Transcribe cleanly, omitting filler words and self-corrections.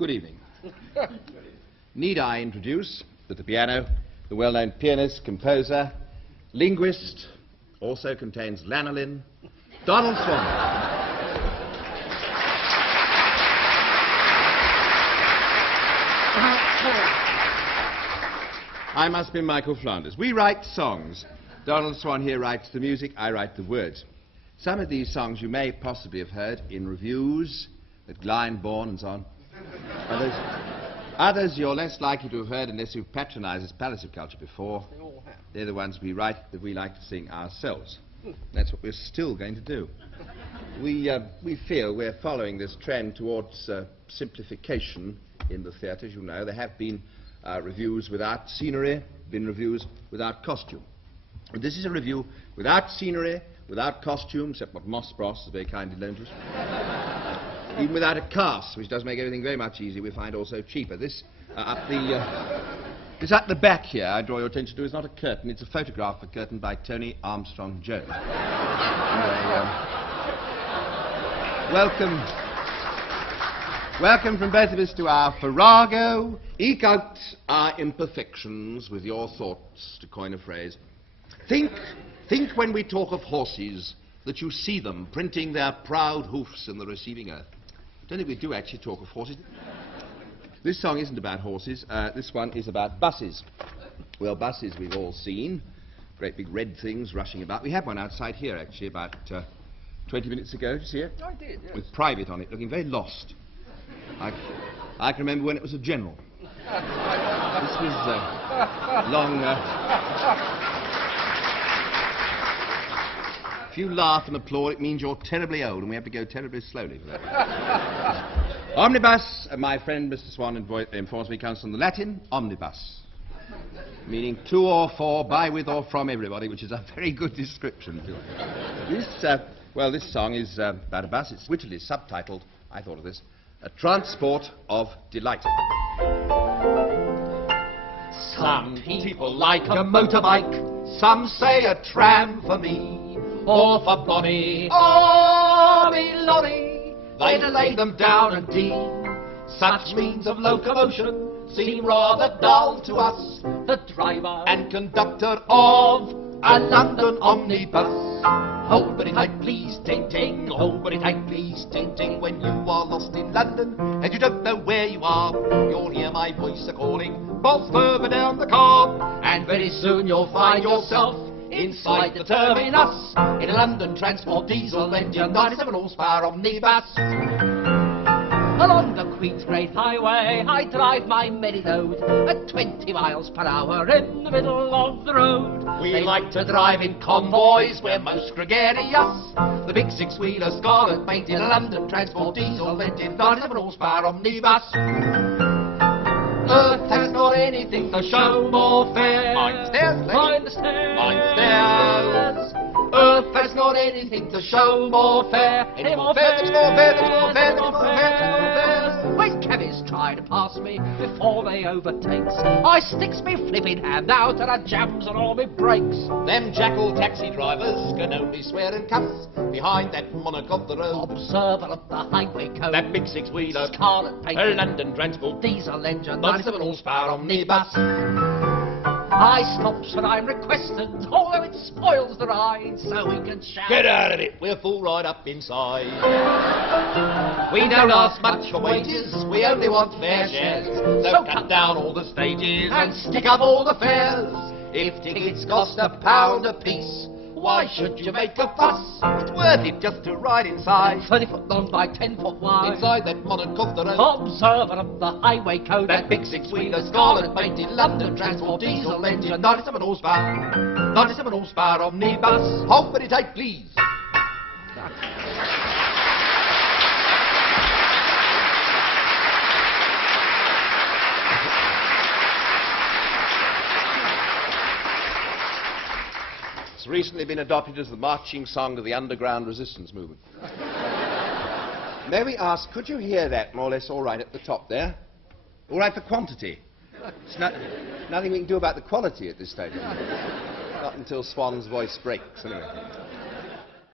Good evening. Need I introduce, at the piano, the well-known pianist, composer, linguist, also contains lanolin, Donald Swann. I must be Michael Flanders. We write songs. Donald Swann here writes the music, I write the words. Some of these songs you may possibly have heard in reviews at Glyndebourne and so on. Others you're less likely to have heard unless you've patronised this palace of culture before. They're the ones we write that we like to sing ourselves. That's what we're still going to do. We feel we're following this trend towards simplification in the theatre. As you know, there have been reviews without scenery, been reviews without costume. And this is a review without scenery, without costume, except what Moss Bros has very kindly loaned to us. Even without a cast, which does make everything very much easier, we find also cheaper. This at the back here, I draw your attention to, is not a curtain, it's a photograph of a curtain by Tony Armstrong-Jones. Welcome from both of us to our farrago. Eke out our imperfections with your thoughts, to coin a phrase. Think when we talk of horses that you see them printing their proud hoofs in the receiving earth. I don't think we do actually talk of horses. This song isn't about horses. This one is about buses. Well, buses we've all seen. Great big red things rushing about. We had one outside here, actually, about 20 minutes ago. Did you see it? I did, yes. With Private on it, looking very lost. I can remember when it was a general. This was long... If you laugh and applaud, it means you're terribly old, and we have to go terribly slowly for that. Omnibus, my friend Mr. Swann informs me, comes from the Latin omnibus, meaning to or for, by, with, or from everybody, which is a very good description. This song is about a bus. It's wittily subtitled, I thought of this, A Transport of Delight. Some people like a motorbike, some say a tram for me, or for Bonnie, or me lorry. They lay them down and deem such means of locomotion seem rather dull to us. The driver and conductor of a London omnibus. Hold but tight, please, ting ting. Hold but tight, please, ting ting. When you are lost in London and you don't know where you are, you'll hear my voice a-calling both further down the car, and very soon you'll find yourself inside the terminus in a London Transport diesel engine 97 horsepower omnibus. Along the Queen's Great Highway I drive my merry load at 20 miles per hour in the middle of the road. We like to drive in convoys, we're most gregarious. The big six-wheeler scarlet painted London Transport diesel engine 97 horsepower omnibus. Earth has not anything to show more fair. Mind stairs, lady. Mind the stairs. Mind stairs. Earth has not anything to show more fair. Any more fair, any more fair, any more fair, any more fair, any more fair. When cabbies try to pass me before they overtakes, I sticks me flipping hand out and I jams on all me brakes. Them jackal taxi drivers can only swear and cuss behind that monarch of the road. Observer of the highway code, That big six-wheeler, scarlet paint, a London Transport diesel engine, 97 horsepower omnibus. I stops when I'm requested, although it spoils the ride, so we can shout. Get out of it, we're full right up inside. We don't ask much for wages, we only want fair shares. So cut down all the stages and stick up all the fares. If tickets cost £1 a piece, why should you make a fuss? It's worth it just to ride inside. 30 foot long by 10 foot wide. Inside that monarch of the road. Observer of the highway code. That big six-wheeler scarlet painted London Transport diesel engine 97 horsepower. 97 horsepower omnibus. Hold pretty tight, please. It's recently been adopted as the marching song of the underground resistance movement. May we ask, could you hear that more or less all right at the top there? All right for quantity. It's nothing we can do about the quality at this stage. Not until Swann's voice breaks, anyway.